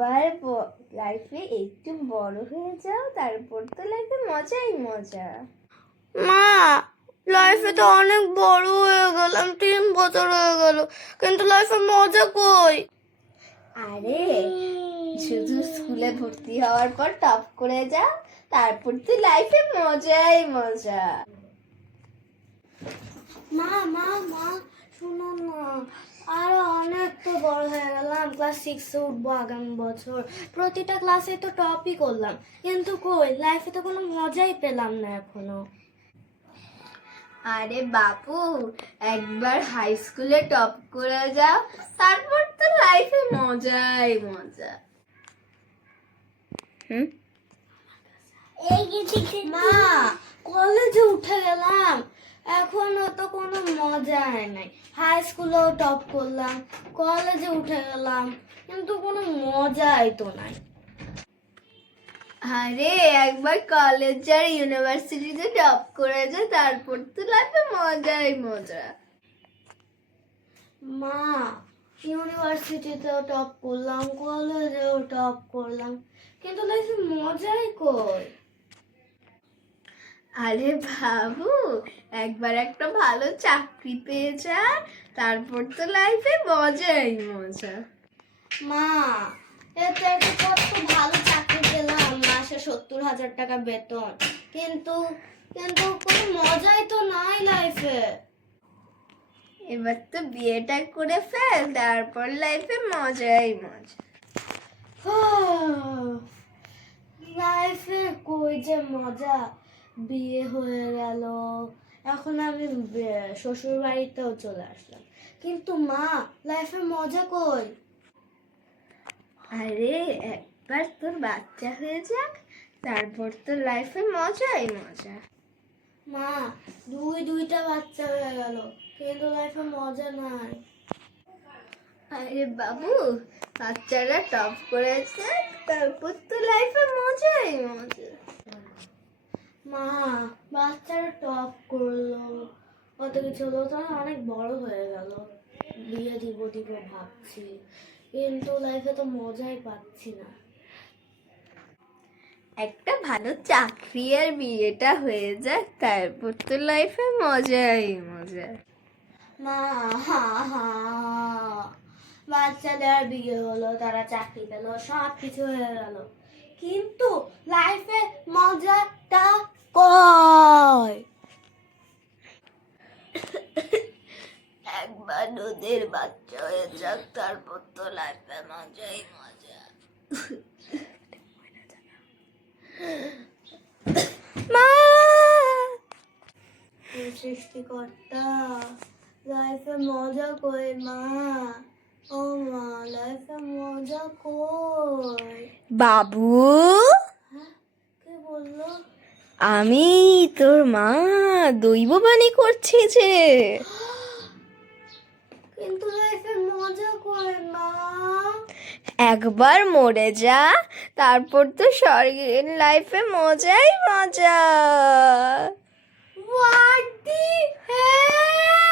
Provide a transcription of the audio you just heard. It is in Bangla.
একবার লাইফে একটু বড় হয়ে যাও, তারপর তো লাইফে মজাই মজা। মা, লাইফে তো অনেক বড় হয়ে গেলাম, 3 বছর হয়ে গেল, কিন্তু লাইফে মজা কই? আরে শুধু স্কুলে ভর্তি হওয়ার পর টপ করে যাও, তারপর তো লাইফে মজাই মজা। মা মা মা শোনো না, আর অনেক তো বড় হয়ে গেলাম, ক্লাস 6-এ উঠবো আগামী বছর। প্রতিটা ক্লাসে তো টপই করলাম, কিন্তু কই লাইফে তো কোনো মজাই পেলাম না এখনো। আরে বাপু, একবার হাই স্কুলে টপ করে যাও, তারপর তো লাইফে মজাই মজা। মা, কলেজে উঠে গেলাম, এখনো তো কোনো মজাই নাই। হাই স্কুলেও টপ করলাম, কলেজে উঠে গেলাম, কিন্তু কোনো মজাই তো নাই। আরে একবার কলেজ আর ইউনিভার্সিটিতে টপ করে যাও, তারপর তো লাইফে মজাই মজা। মা, ইউনিভার্সিটিতেও টপ করলাম, কলেজেও টপ করলাম, কিন্তু লাইফে মজাই কই? আরে বাবু, একবার একটা ভালো চাকরি পেয়ে যা, তারপর তো লাইফে মজাই মজা। মা, এতে একটা কত ভালো চাকরি পেলাম, মাসে 70,000 টাকা বেতন, কিন্তু কিন্তু কোনো মজাই তো নাই লাইফে। এবার তো বিয়েটা করে ফেল, তারপর লাইফে মজাই মজা। লাইফে কই যে মজা, বিয়ে হয়ে গেল, এখন আমি শ্বশুর বাড়িতেও চলে আসলাম, কিন্তু মা, লাইফে মজা কই? আরে একবার তোর বাচ্চা হয়ে যাক, তারপর তো লাইফে মজাই মজা। মা, দুইটা বাচ্চা হয়ে গেল, কিন্তু লাইফে মজা নাই। আরে বাবু, বাচ্চারা টপ করেছে, তারপর তো লাইফে মজাই মজা। মা, বাচ্চারা টপ করলো, কত কিছু হলো, তো অনেক বড় হয়ে গেল, বিয়ে দিব ভাবছি, কিন্তু লাইফে তো মজাই পাচ্ছি না। একটা ভালো চাকরি আর বিয়েটা হয়ে যাক, তারপর তো লাইফে মজাই মজা। মা, বাচ্চাদের বিয়ে হলো, তারা চাকরি পেলো, সব কিছু হয়ে গেল, কিন্তু লাইফে মজাটা কই? একবার ওদের বাচ্চা হয়ে যাক, তারপর তো লাইফে মজাই মজা। মা, সৃষ্টিকর্তা, লাইফে মজা কই মা? ও মা, লাইফে মজা কই? বাবু, কে বললো? আমি তোর মা দৈববাণী করছি যে। কিন্তু লাইফে মজা কই মা? একবার মরে যা, তারপর তো স্বর্গের লাইফে মজাই মজা। What the hell?